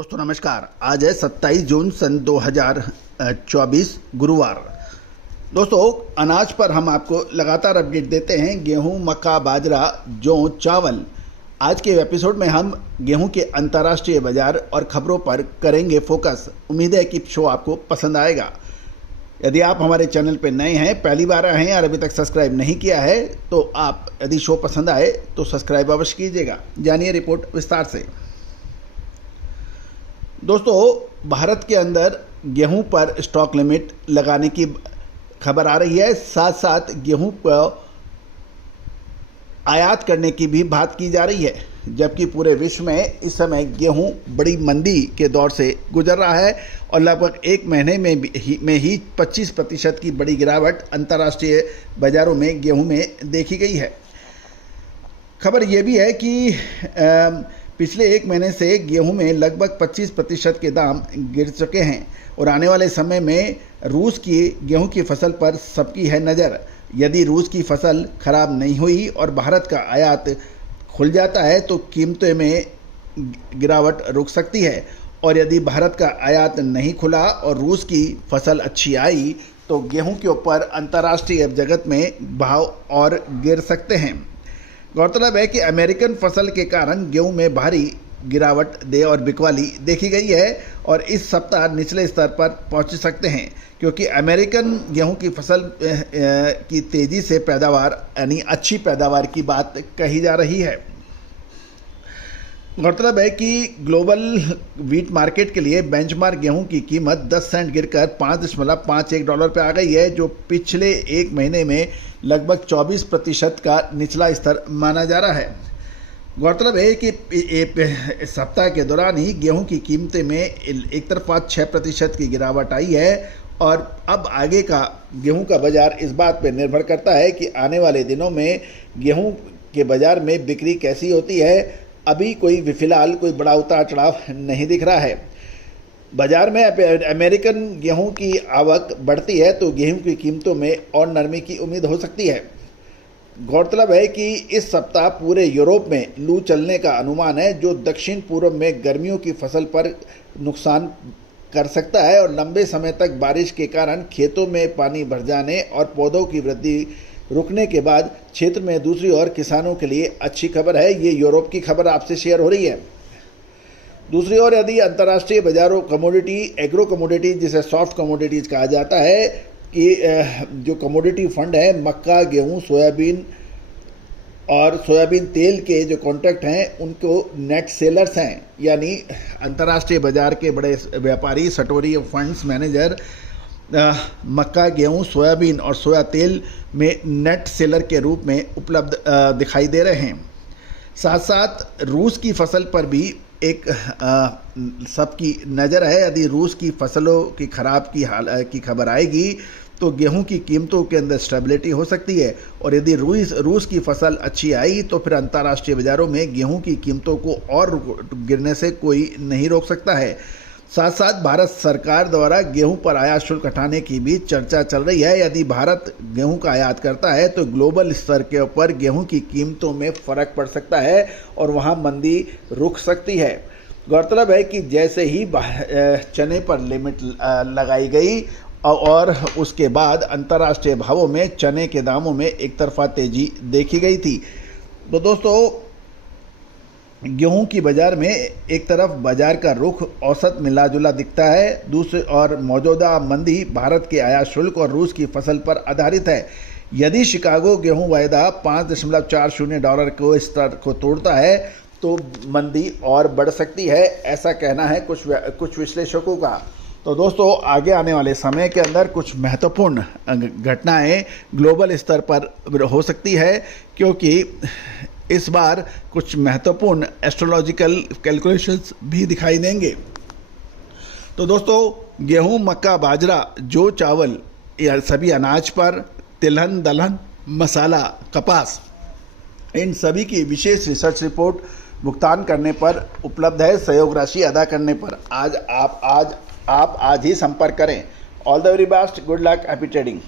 दोस्तों नमस्कार। आज है 27 जून सन 2024 गुरुवार। दोस्तों अनाज पर हम आपको लगातार अपडेट देते हैं। गेहूं, मक्का, बाजरा, जौ, चावल। आज के एपिसोड में हम गेहूं के अंतर्राष्ट्रीय बाजार और खबरों पर करेंगे फोकस। उम्मीद है कि शो आपको पसंद आएगा। यदि आप हमारे चैनल पर नए हैं, पहली बार आए हैं और अभी तक सब्सक्राइब नहीं किया है तो आप यदि शो पसंद आए तो सब्सक्राइब अवश्य कीजिएगा। जानिए रिपोर्ट विस्तार से। दोस्तों भारत के अंदर गेहूं पर स्टॉक लिमिट लगाने की खबर आ रही है। साथ साथ गेहूं को आयात करने की भी बात की जा रही है, जबकि पूरे विश्व में इस समय गेहूं बड़ी मंदी के दौर से गुजर रहा है और लगभग एक महीने में ही 25% की बड़ी गिरावट अंतर्राष्ट्रीय बाजारों में गेहूं में देखी गई है। खबर यह भी है कि पिछले एक महीने से गेहूं में लगभग 25% के दाम गिर चुके हैं और आने वाले समय में रूस की गेहूं की फसल पर सबकी है नज़र। यदि रूस की फसल खराब नहीं हुई और भारत का आयात खुल जाता है तो कीमतों में गिरावट रुक सकती है, और यदि भारत का आयात नहीं खुला और रूस की फसल अच्छी आई तो गेहूं के ऊपर अंतर्राष्ट्रीय जगत में भाव और गिर सकते हैं। गौरतलब है कि अमेरिकन फसल के कारण गेहूं में भारी गिरावट और बिकवाली देखी गई है और इस सप्ताह निचले स्तर पर पहुंच सकते हैं, क्योंकि अमेरिकन गेहूं की फसल की तेज़ी से पैदावार यानी अच्छी पैदावार की बात कही जा रही है। गौरतलब है कि ग्लोबल वीट मार्केट के लिए बेंचमार्क गेहूं की कीमत 10 सेंट गिरकर $5.51 पर आ गई है, जो पिछले एक महीने में लगभग 24% का निचला स्तर माना जा रहा है। गौरतलब है कि सप्ताह के दौरान ही गेहूं की कीमतें में एक तरफा 6% की गिरावट आई है और अब आगे का गेहूं का बाजार इस बात पर निर्भर करता है कि आने वाले दिनों में गेहूं के बाजार में बिक्री कैसी होती है। अभी फिलहाल कोई बड़ा उतार चढ़ाव नहीं दिख रहा है। बाजार में अमेरिकन गेहूं की आवक बढ़ती है तो गेहूं की कीमतों में और नरमी की उम्मीद हो सकती है। गौरतलब है कि इस सप्ताह पूरे यूरोप में लू चलने का अनुमान है, जो दक्षिण पूर्व में गर्मियों की फसल पर नुकसान कर सकता है और लंबे समय तक बारिश के कारण खेतों में पानी भर जाने और पौधों की वृद्धि रुकने के बाद क्षेत्र में दूसरी ओर किसानों के लिए अच्छी खबर है। ये यूरोप की खबर आपसे शेयर हो रही है। दूसरी ओर यदि अंतर्राष्ट्रीय बाजारों कमोडिटी, एग्रो कमोडिटी जिसे सॉफ्ट कमोडिटीज कहा जाता है, कि जो कमोडिटी फंड है मक्का, गेहूं, सोयाबीन और सोयाबीन तेल के जो कॉन्ट्रैक्ट हैं उनको नेट सेलर्स हैं, यानी अंतर्राष्ट्रीय बाजार के बड़े व्यापारी, सटोरी फंड्स मैनेजर मक्का, गेहूं, सोयाबीन और सोया तेल में नेट सेलर के रूप में उपलब्ध दिखाई दे रहे हैं। साथ साथ रूस की फसल पर भी एक सबकी नज़र है। यदि रूस की फसलों की की खबर आएगी तो गेहूं की कीमतों के अंदर स्टेबिलिटी हो सकती है, और यदि रूस की फसल अच्छी आई तो फिर अंतर्राष्ट्रीय बाज़ारों में गेहूं की कीमतों को और गिरने से कोई नहीं रोक सकता है। साथ साथ भारत सरकार द्वारा गेहूं पर आयात शुल्क हटाने की भी चर्चा चल रही है। यदि भारत गेहूं का आयात करता है तो ग्लोबल स्तर के ऊपर गेहूं की कीमतों में फ़र्क पड़ सकता है और वहां मंदी रुक सकती है। गौरतलब है कि जैसे ही चने पर लिमिट लगाई गई और उसके बाद अंतर्राष्ट्रीय भावों में चने के दामों में एक तरफा तेज़ी देखी गई थी। तो दोस्तों गेहूं की बाजार में एक तरफ बाजार का रुख औसत मिला जुला दिखता है, दूसरी ओर मौजूदा मंदी भारत के आयात शुल्क और रूस की फसल पर आधारित है। यदि शिकागो गेहूं वायदा $5.40 को स्तर को तोड़ता है तो मंदी और बढ़ सकती है, ऐसा कहना है कुछ विश्लेषकों का। तो दोस्तों आगे आने वाले समय के अंदर कुछ महत्वपूर्ण घटनाएं ग्लोबल स्तर पर हो सकती है, क्योंकि इस बार कुछ महत्वपूर्ण एस्ट्रोलॉजिकल कैलकुलेशंस भी दिखाई देंगे। तो दोस्तों गेहूं, मक्का, बाजरा, जौ, चावल, यह सभी अनाज पर तिलहन, दलहन, मसाला, कपास, इन सभी की विशेष रिसर्च रिपोर्ट भुगतान करने पर उपलब्ध है। सहयोग राशि अदा करने पर आप आज ही संपर्क करें। All the very best, good luck, happy trading.